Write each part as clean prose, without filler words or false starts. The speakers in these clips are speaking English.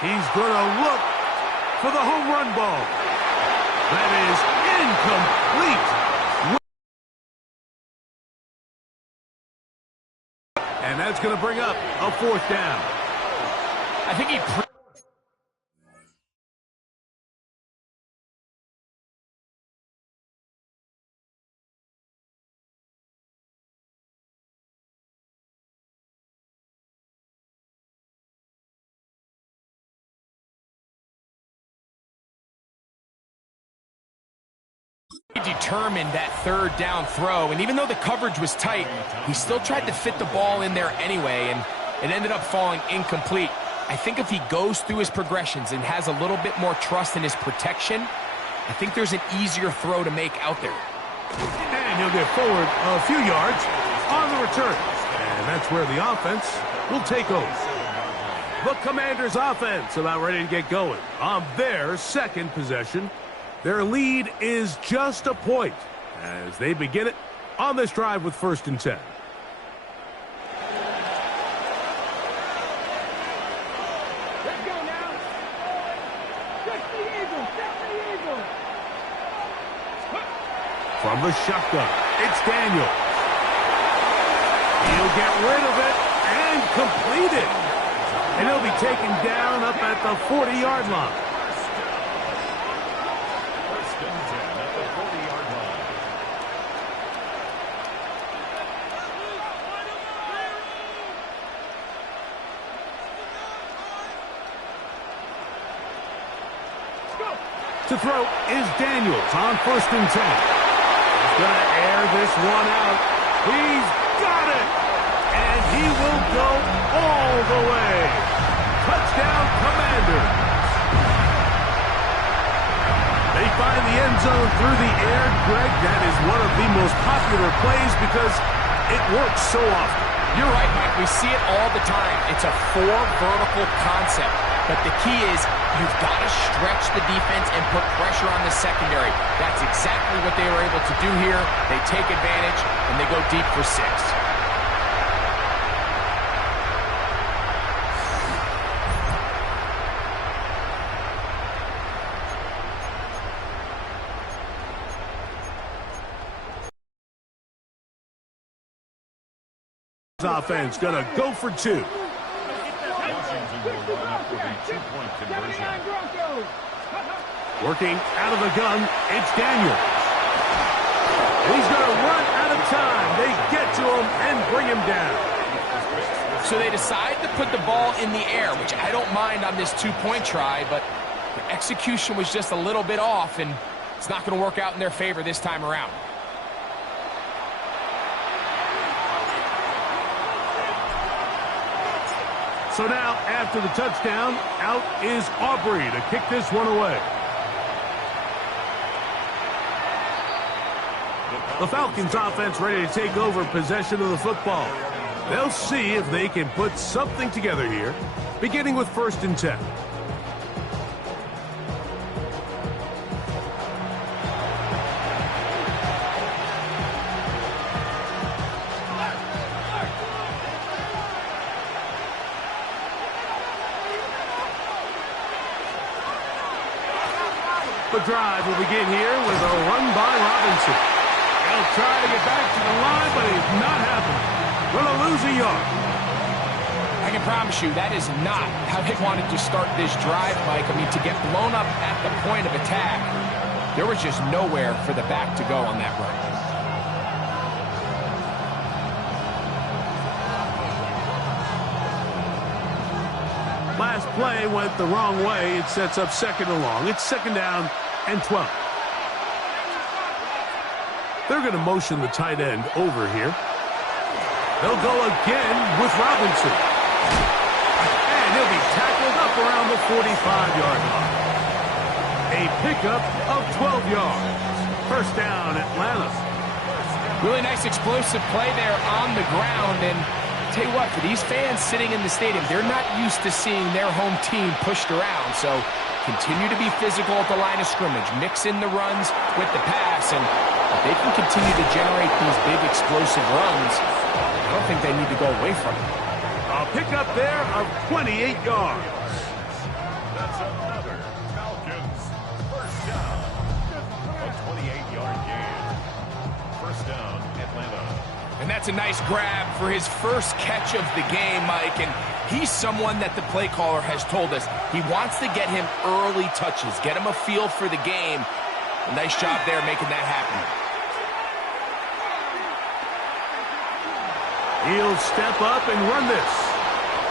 He's going to look for the home run ball. That is incomplete. And that's going to bring up a fourth down. I think he... determined that third down throw, and even though the coverage was tight, he still tried to fit the ball in there anyway, and it ended up falling incomplete. I think if he goes through his progressions and has a little bit more trust in his protection, I think there's an easier throw to make out there. And he'll get forward a few yards on the return, and that's where the offense will take over. The Commanders' offense about ready to get going on their second possession. Their lead is just a point as they begin it on this drive with 1st and 10. Let's go now. Set the Eagle. Set the Eagle. From the shotgun, it's Daniels. He'll get rid of it and complete it. And he'll be taken down up at the 40-yard line. To throw is Daniels on 1st and 10. He's going to air this one out. He's got it! And he will go all the way. Touchdown, Commanders. They find the end zone through the air. Greg, that is one of the most popular plays because it works so often. You're right, Mike. We see it all the time. It's a 4-vertical concept. But the key is you've got to stretch the defense and put pressure on the secondary. That's exactly what they were able to do here. They take advantage, and they go deep for 6. Offense gonna go for 2. Working out of the gun, it's Daniels. He's gonna run out of time. They get to him and bring him down. So they decide to put the ball in the air, which I don't mind on this 2-point try, but the execution was just a little bit off, and it's not going to work out in their favor this time around. So now, after the touchdown, out is Aubrey to kick this one away. The Falcons offense ready to take over possession of the football. They'll see if they can put something together here, beginning with 1st and 10. The drive will begin here with a run by Robinson. He'll try to get back to the line, but it's not happening. Going to lose a yard. I can promise you that is not how they wanted to start this drive, Mike. I mean, to get blown up at the point of attack, there was just nowhere for the back to go on that run. Last play went the wrong way. It sets up 2nd and long. It's 2nd down and 12. They're going to motion the tight end over here. They'll go again with Robinson. And he'll be tackled up around the 45-yard line. A pickup of 12 yards. 1st down, Atlanta. Really nice explosive play there on the ground, and tell you what, for these fans sitting in the stadium, they're not used to seeing their home team pushed around, so continue to be physical at the line of scrimmage, mix in the runs with the pass, and if they can continue to generate these big explosive runs, I don't think they need to go away from it. A pickup there of 28 yards. That's a nice grab for his first catch of the game, Mike, and he's someone that the play caller has told us he wants to get him early touches, get him a feel for the game. A nice job there making that happen. He'll step up and run this.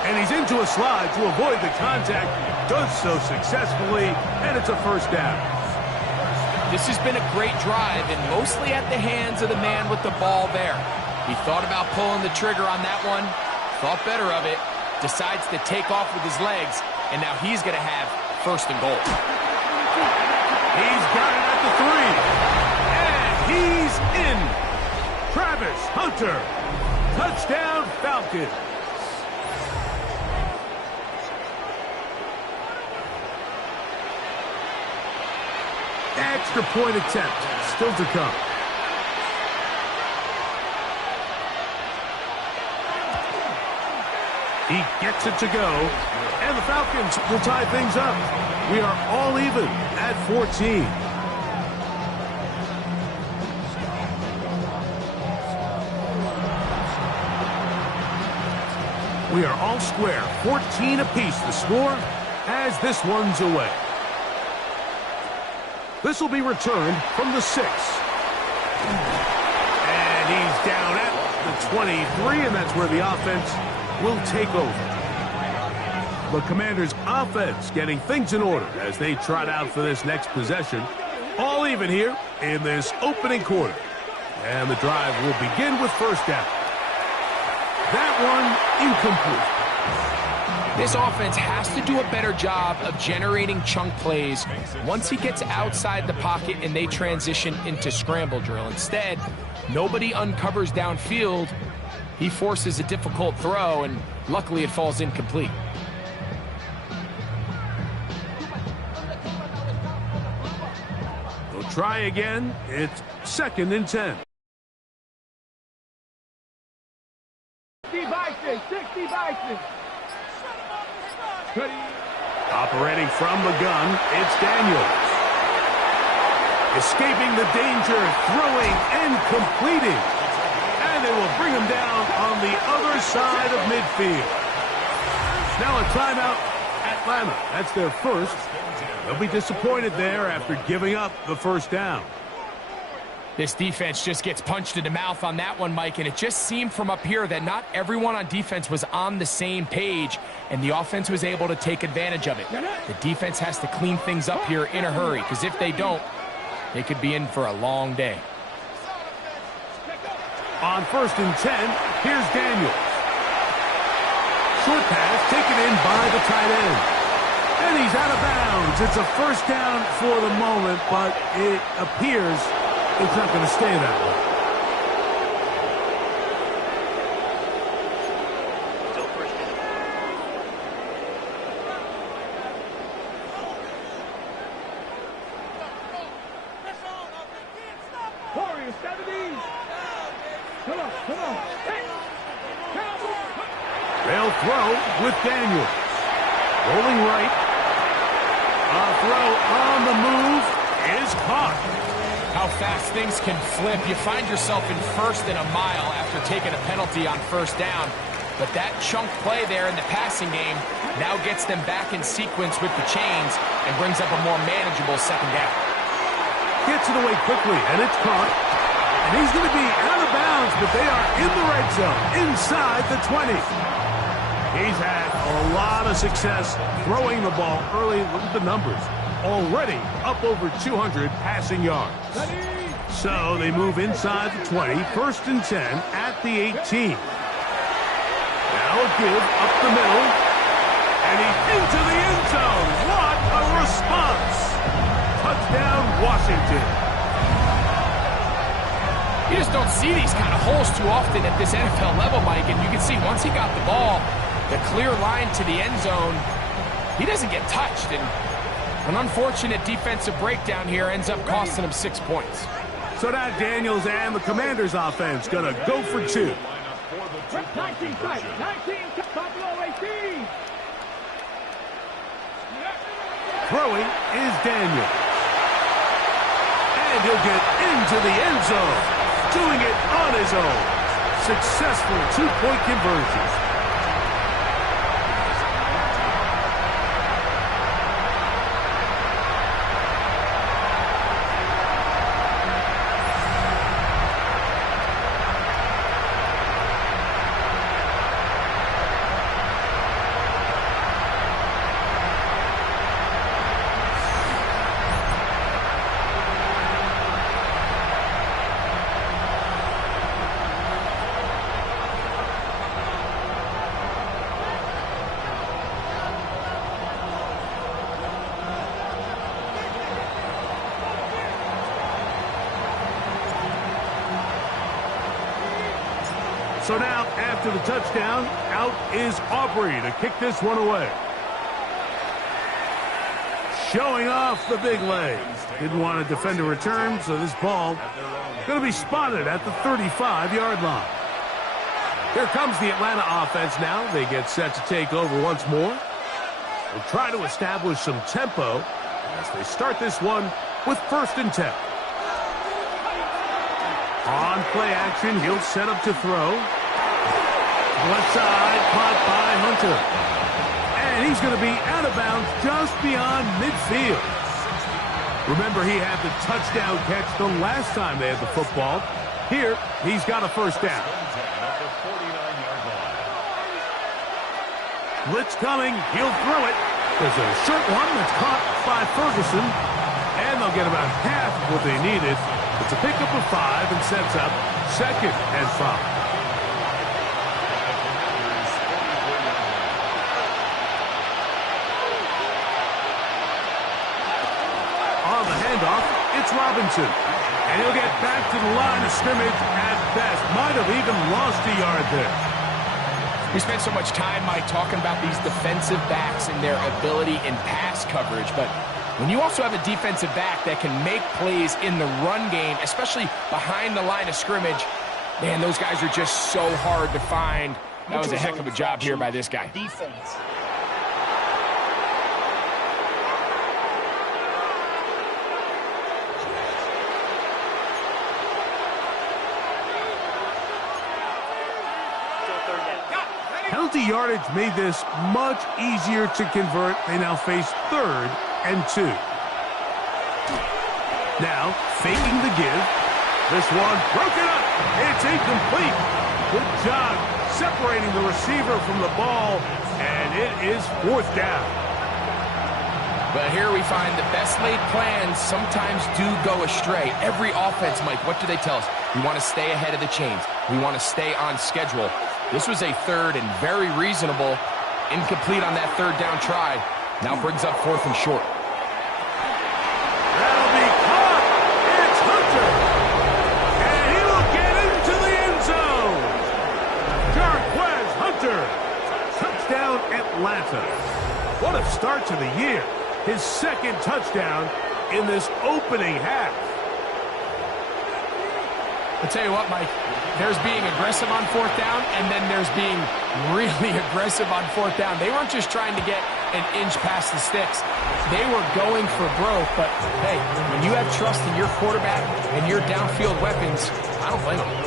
And he's into a slide to avoid the contact. Does so successfully, and it's a first down. This has been a great drive, and mostly at the hands of the man with the ball there. He thought about pulling the trigger on that one, thought better of it, decides to take off with his legs, and now he's going to have first and goal. He's got it at the 3. And he's in. Travis Hunter. Touchdown, Falcons. Extra point attempt still to come. He gets it to go, and the Falcons will tie things up. We are all even at 14. We are all square, 14 apiece the score as this one's away. This will be returned from the 6. And he's down at the 23, and that's where the offense will take over. The Commanders' offense getting things in order as they trot out for this next possession. All even here in this opening quarter. And the drive will begin with first down. That one incomplete. This offense has to do a better job of generating chunk plays once he gets outside the pocket and they transition into scramble drill. Instead, nobody uncovers downfield. He forces a difficult throw, and luckily it falls incomplete. They'll try again. It's 2nd and 10. 60 Bison, 60 Bison. Operating from the gun, it's Daniels. Escaping the danger, throwing and completing. And they will bring him down on the other side of midfield. Now a timeout, Atlanta. That's their first. They'll be disappointed there after giving up the first down. This defense just gets punched in the mouth on that one, Mike, and it just seemed from up here that not everyone on defense was on the same page, and the offense was able to take advantage of it. The defense has to clean things up here in a hurry, because if they don't, they could be in for a long day. On 1st and 10, here's Daniels. Short pass taken in by the tight end. And he's out of bounds. It's a first down for the moment, but it appears it's not going to stay that way. Warriors, 70. Come on, come on. Hey. They'll throw with Daniels. Rolling right. A throw on the move is caught. How fast things can flip. You find yourself in 1st and a mile after taking a penalty on first down. But that chunk play there in the passing game now gets them back in sequence with the chains and brings up a more manageable 2nd down. Gets it away quickly, and it's caught. And he's going to be out of bounds, but they are in the red zone, inside the 20. He's had a lot of success throwing the ball early. Look at the numbers. Already up over 200 passing yards. So they move inside the 20, 1st and 10 at the 18. Now a give up the middle, and he's into the end zone. What a response! Touchdown, Washington. You just don't see these kind of holes too often at this NFL level, Mike, and you can see once he got the ball, the clear line to the end zone, he doesn't get touched, and an unfortunate defensive breakdown here ends up costing him 6 points. So now Daniels and the Commanders offense going to go for 2. 19 strikes, 19, Buffalo 18. Throwing is Daniels. And he'll get into the end zone, doing it on his own. Successful two-point conversion. So now, after the touchdown, out is Aubrey to kick this one away. Showing off the big legs. Didn't want to defend a return, so this ball going to be spotted at the 35-yard line. Here comes the Atlanta offense now. They get set to take over once more. They'll try to establish some tempo as they start this one with 1st and 10. On play action, he'll set up to throw. Left side, caught by Hunter. And he's going to be out of bounds just beyond midfield. Remember, he had the touchdown catch the last time they had the football. Here, he's got a 1st down. Blitz coming, he'll throw it. There's a short one that's caught by Ferguson. And they'll get about half of what they needed. It's a pickup of 5 and sets up 2nd and 5. On the handoff, it's Robinson. And he'll get back to the line of scrimmage at best. Might have even lost a yard there. We spent so much time, Mike, talking about these defensive backs and their ability in pass coverage, but when you also have a defensive back that can make plays in the run game, especially behind the line of scrimmage, man, those guys are just so hard to find. That was a heck of a job here by this guy. Defense. Penalty yardage made this much easier to convert. They now face 3rd and 2. Now, faking the give. This one broken up. It's incomplete. Good job separating the receiver from the ball, and it is 4th down. But here we find the best laid plans sometimes do go astray. Every offense, Mike, what do they tell us? We want to stay ahead of the chains. We want to stay on schedule. This was a 3rd and very reasonable. Incomplete on that 3rd down try. Now brings up 4th and short. That'll be caught. It's Hunter. And he will get into the end zone. Jarquez Hunter. Touchdown Atlanta. What a start to the year. His 2nd touchdown in this opening half. I'll tell you what, Mike, there's being aggressive on 4th down, and then there's being really aggressive on 4th down. They weren't just trying to get an inch past the sticks. They were going for broke, but, hey, when you have trust in your quarterback and your downfield weapons, I don't blame them.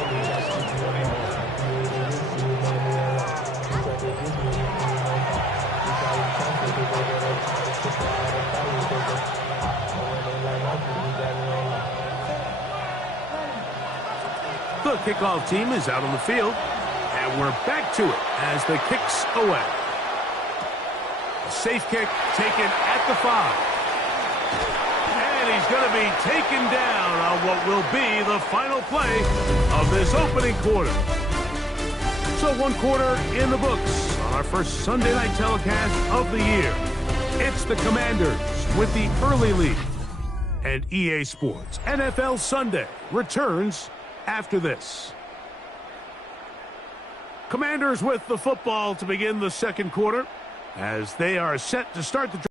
The kickoff team is out on the field, and we're back to it as the kick's away. A safe kick taken at the 5. And he's going to be taken down on what will be the final play of this opening quarter. So 1 quarter in the books on our first Sunday night telecast of the year. It's the Commanders with the early lead. And EA Sports NFL Sunday returns after this. Commanders with the football to begin the 2nd quarter as they are set to start the drive.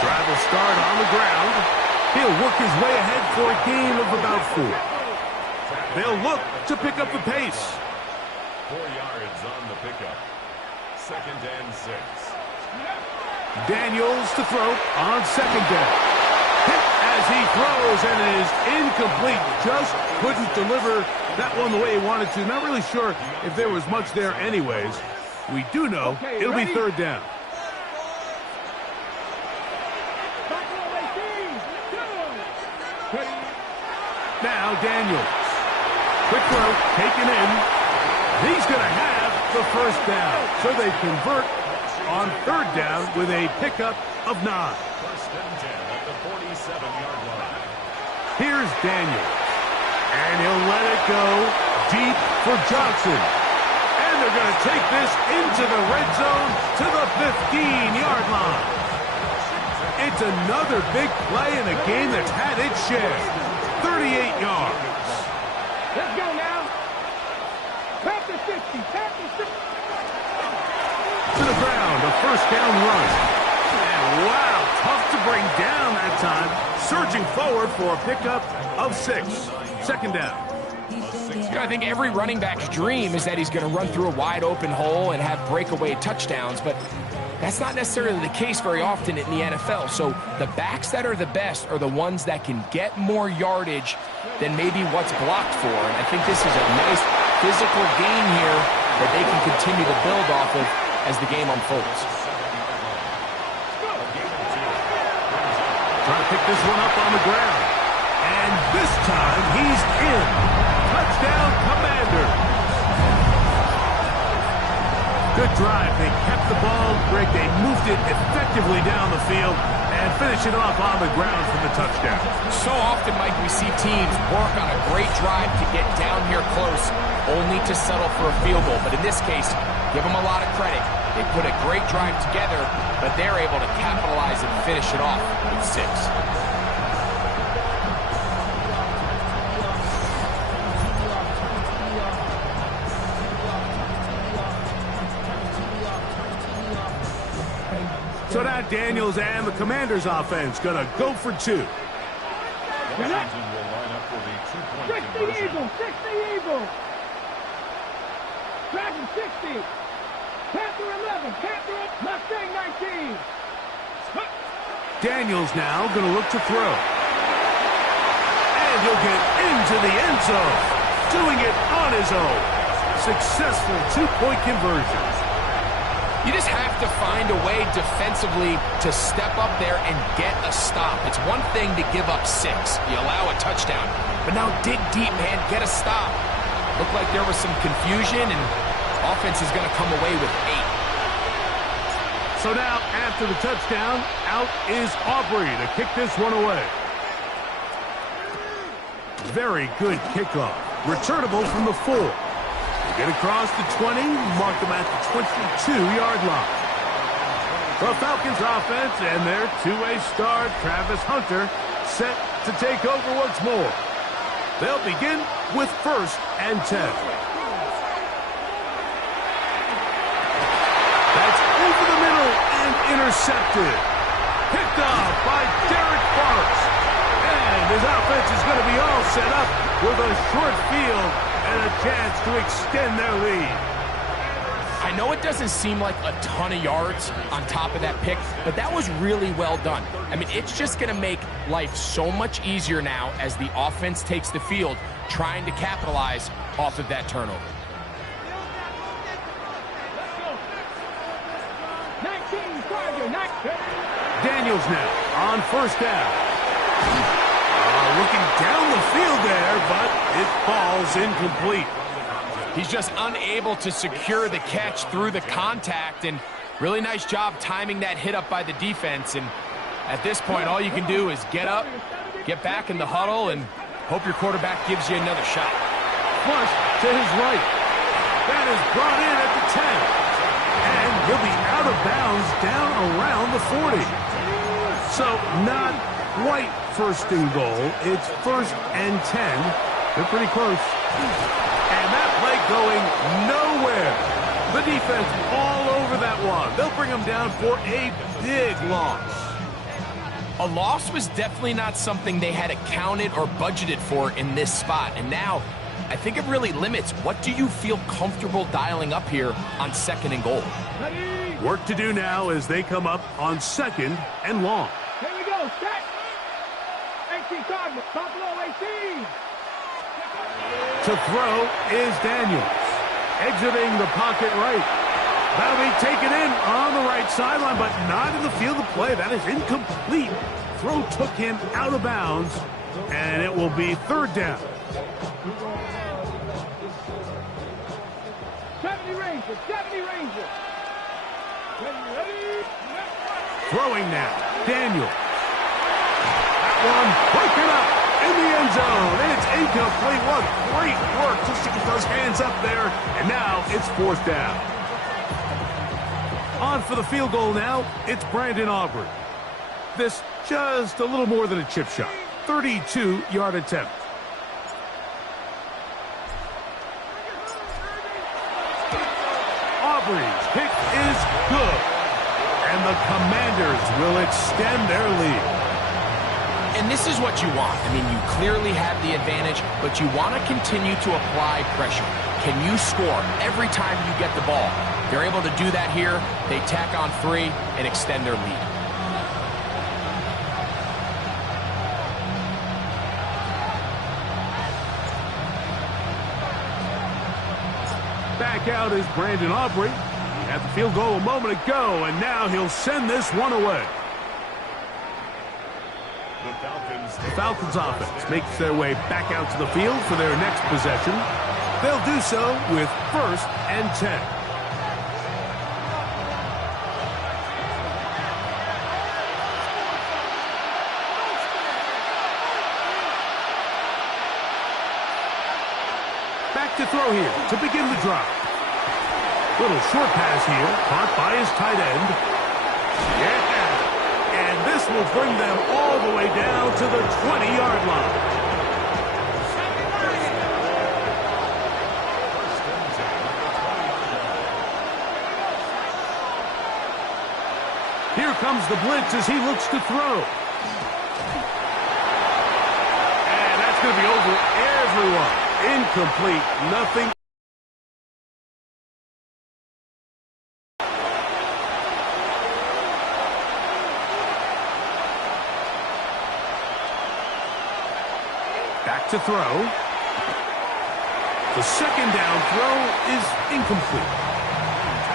Drive will start on the ground. He'll work his way ahead for a gain of about 4. They'll look to pick up the pace. 4 yards on the pickup. 2nd and 6. Daniels to throw on second down. Hit as he throws, and it is incomplete. Just couldn't deliver that one the way he wanted to. Not really sure if there was much there anyways. We do know it'll be third down. Now Daniels. Quick throw, taken in. He's going to have the first down. So they convert on third down with a pickup of 9. First and 10 at the 47-yard line. Here's Daniels. And he'll let it go deep for Johnson. And they're going to take this into the red zone to the 15-yard line. It's another big play in a game that's had its share. 38 yards. Let's go now. Tap the 50. Tap the 50. To the ground, a first down run. And wow, tough to bring down that time. Surging forward for a pickup of 6. Second down. You know, I think every running back's dream is that he's going to run through a wide open hole and have breakaway touchdowns, but that's not necessarily the case very often in the NFL. So the backs that are the best are the ones that can get more yardage than maybe what's blocked for. And I think this is a nice physical gain here that they can continue to build off of as the game unfolds. Trying to pick this one up on the ground. And this time he's in. Touchdown, Commanders. Good drive. They kept the ball. Greg, they moved it effectively down the field and finish it off on the ground for the touchdown. So often, Mike, we see teams work on a great drive to get down here close, only to settle for a field goal. But in this case, give them a lot of credit. They put a great drive together, but they're able to capitalize and finish it off with 6. So now Daniels and the Commanders offense going to go for 2. Washington will line up for the 2-point conversion. 60 Eagles. Dragon 60. Panther 11. Panther Mustang 19. Daniels now going to look to throw. And he'll get into the end zone. Doing it on his own. Successful 2-point conversion. You just have to find a way defensively to step up there and get a stop. It's one thing to give up 6. You allow a touchdown. But now dig deep, man. Get a stop. Looked like there was some confusion, and offense is going to come away with 8. So now, after the touchdown, out is Aubrey to kick this one away. Very good kickoff. Returnable from the 4. Get across the 20, mark them at the 22-yard line. The Falcons offense and their two-way star, Travis Hunter, set to take over once more. They'll begin with first and 10. That's over the middle and intercepted. Picked off by Derek Forrest. And his offense is going to be all set up with a short field and a chance to extend their lead. I know it doesn't seem like a ton of yards on top of that pick, but that was really well done. I mean, it's just going to make life so much easier now as the offense takes the field, trying to capitalize off of that turnover. 19, Charger, 19. Daniels now on first down. Looking down the field there, but it falls incomplete. He's just unable to secure the catch through the contact, and really nice job timing that hit up by the defense. And at this point, all you can do is get up, get back in the huddle, and hope your quarterback gives you another shot. Flush to his right. That is brought in at the 10. And he'll be out of bounds down around the 40. So not quite first and goal. It's first and 10. They're pretty close. And that play going nowhere. The defense all over that one. They'll bring them down for a big loss. A loss was definitely not something they had accounted or budgeted for in this spot. And now I think it really limits what do you feel comfortable dialing up here on 2nd and goal. Work to do now as they come up on 2nd and long. Here we go, set. 18 Cardinals, Buffalo 18. To throw is Daniels. Exiting the pocket right. That'll be taken in on the right sideline, but not in the field of play. That is incomplete. Throw took him out of bounds, and it will be 3rd down. 70 Rangers, 70 Rangers. Ready? Throwing now, Daniels. That one broken up in the end zone, and it's incomplete. What great work just to get those hands up there, and now it's 4th down. On for the field goal now, it's Brandon Aubrey. This just a little more than a chip shot. 32-yard attempt. Aubrey's kick is good. And the Commanders will extend their lead. And this is what you want. I mean, you clearly have the advantage, but you want to continue to apply pressure. Can you score every time you get the ball? They're able to do that here. They tack on 3 and extend their lead. Back out is Brandon Aubrey. He had the field goal a moment ago, and now he'll send this one away. The Falcons offense makes their way back out to the field for their next possession. They'll do so with 1st and 10. Back to throw here to begin the drive. Little short pass here, caught by his tight end. Yeah, and this will bring them all the way down to the 20-yard line. Here comes the blitz as he looks to throw. And that's going to be over everyone. Incomplete. Nothing. Back to throw. The 2nd down throw is incomplete.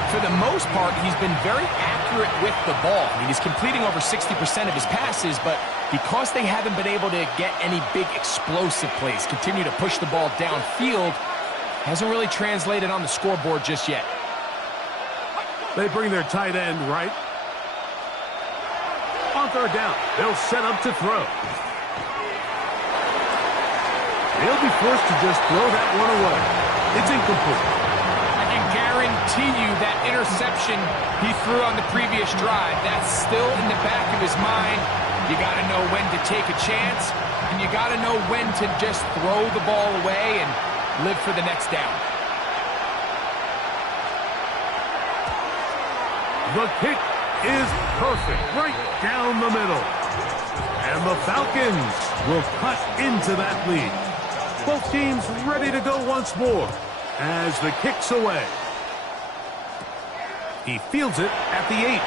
For the most part, he's been very accurate with the ball. I mean, he's completing over 60% of his passes, but because they haven't been able to get any big explosive plays, continue to push the ball downfield, hasn't really translated on the scoreboard just yet. They bring their tight end right. On 3rd down, they'll set up to throw. They'll be forced to just throw that one away. It's incomplete. I can guarantee you that interception he threw on the previous drive, that's still in the back of his mind. You got to know when to take a chance, and you got to know when to just throw the ball away and live for the next down. The kick is perfect, right down the middle. And the Falcons will cut into that lead. Both teams ready to go once more as the kick's away. He fields it at the 8.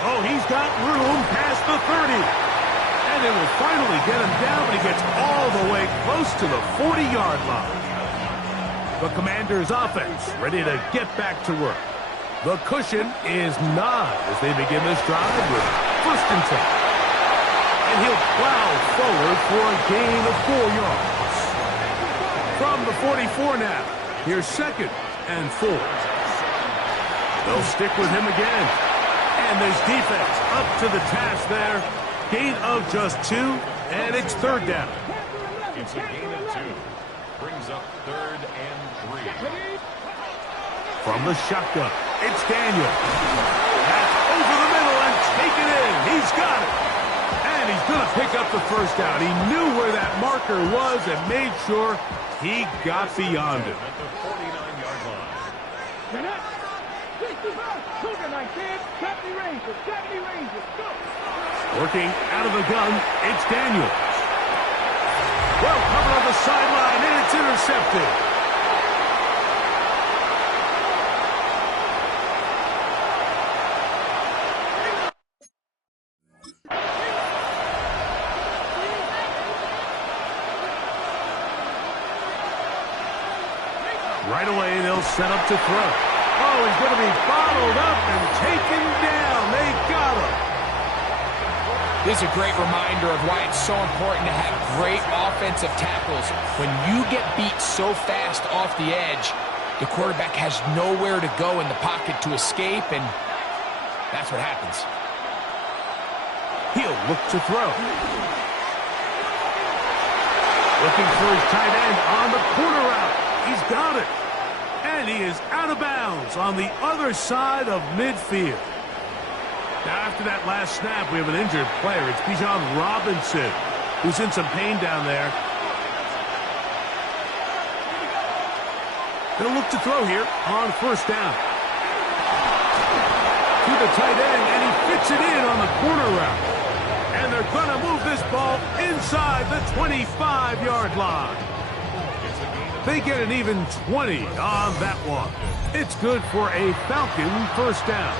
Oh, he's got room past the 30. And it will finally get him down, but he gets all the way close to the 40-yard line. The Commanders' offense ready to get back to work. The cushion is nigh as they begin this drive with 1st and 10. And he'll plow forward for a gain of 4 yards. From the 44 now, here's 2nd and 4. They'll stick with him again. And there's defense up to the task there. Gain of just 2, and it's 3rd down. It's a gain of 2. Brings up 3rd and 3. From the shotgun, it's Daniel. That's over the middle and taken in. He's got it. And he's going to pick up the 1st down. He knew where that marker was and made sure he got beyond it. At the 49-yard line. Working out of the gun, it's Daniels. Well covered on the sideline, and it's intercepted. Right away, they'll set up to throw. Oh, he's going to be bottled up and taken down. They got him. This is a great reminder of why it's so important to have great offensive tackles. When you get beat so fast off the edge, the quarterback has nowhere to go in the pocket to escape, and that's what happens. He'll look to throw. Looking for his tight end on the corner route. He's got it. And he is out of bounds on the other side of midfield. Now, after that last snap, we have an injured player. It's Bijan Robinson, who's in some pain down there. They'll look to throw here on first down. To the tight end, and he fits it in on the corner route. And they're going to move this ball inside the 25-yard line. They get an even 20 on that one. It's good for a Falcon first down.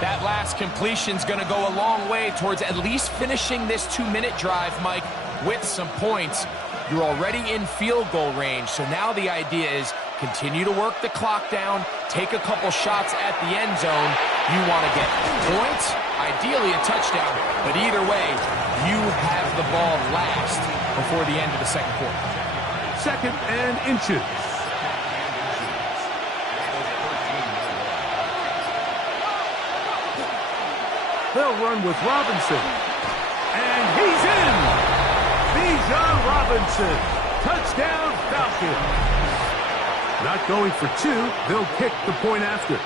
That last completion's going to go a long way towards at least finishing this 2-minute drive, Mike, with some points. You're already in field goal range, so now the idea is continue to work the clock down, take a couple shots at the end zone. You want to get points, ideally a touchdown, but either way, you have the ball last before the end of the second quarter. Second and inches. They'll run with Robinson. And he's in! Bijan Robinson. Touchdown, Falcon. Not going for two. They'll kick the point after.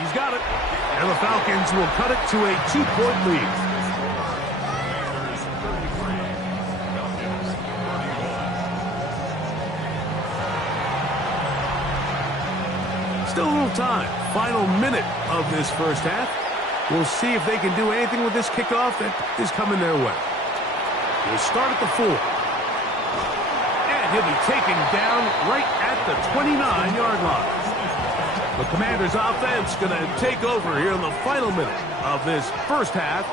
He's got it. And the Falcons will cut it to a 2-point lead. Still a little time. Final minute of this first half. We'll see if they can do anything with this kickoff that is coming their way. We'll start at the 4. And he'll be taken down right at the 29-yard line. The Commanders' offense going to take over here in the final minute of this first half.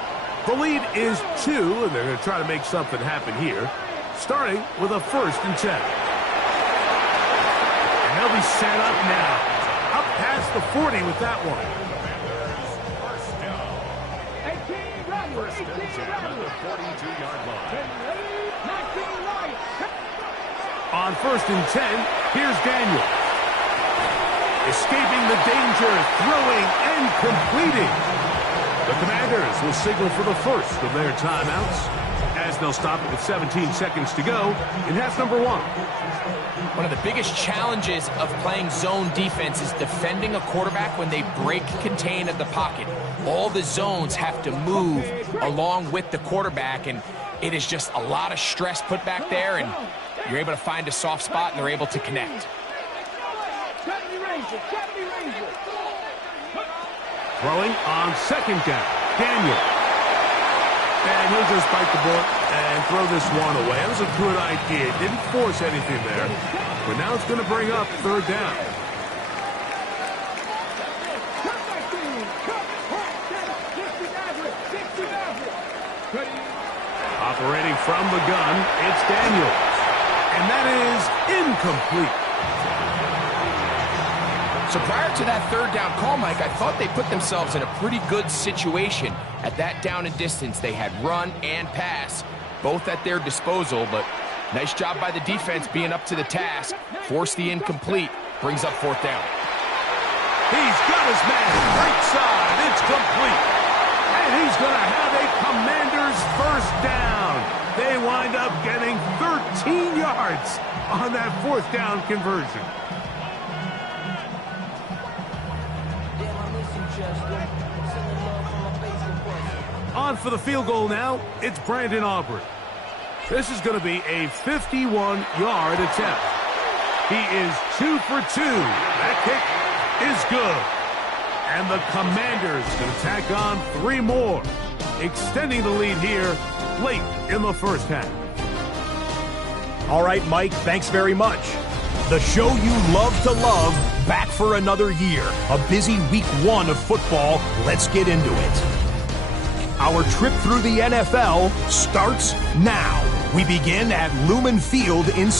The lead is 2, and they're going to try to make something happen here, starting with a 1st and 10. And they'll be set up now. Up past the 40 with that one. First and 10 on the 42-yard line. On 1st and 10, here's Daniel. Escaping the danger, throwing and completing. The Commanders will signal for the first of their timeouts as they'll stop it with 17 seconds to go in half number 1. One of the biggest challenges of playing zone defense is defending a quarterback when they break contain of the pocket. All the zones have to move along with the quarterback, and it is just a lot of stress put back there, and you're able to find a soft spot, and they're able to connect. Throwing on 2nd down, Daniel. And he'll just bite the bullet and throw this one away. That was a good idea. Didn't force anything there. But now it's going to bring up 3rd down. Operating from the gun, it's Daniels. And that is incomplete. So prior to that 3rd down call, Mike, I thought they put themselves in a pretty good situation. At that down and distance, they had run and pass, both at their disposal, but nice job by the defense being up to the task. Force the incomplete, brings up 4th down. He's got his man, right side, it's complete. And he's going to have a Commander's first down. They wind up getting 13 yards on that 4th down conversion. On for the field goal now, it's Brandon Aubrey. This is going to be a 51-yard attempt. He is 2 for 2. That kick is good. And the Commanders going to tack on 3 more. extending the lead here late in the first half. All right, Mike, thanks very much. The show you love to love, back for another year. A busy week 1 of football. Let's get into it. Our trip through the NFL starts now. We begin at Lumen Field in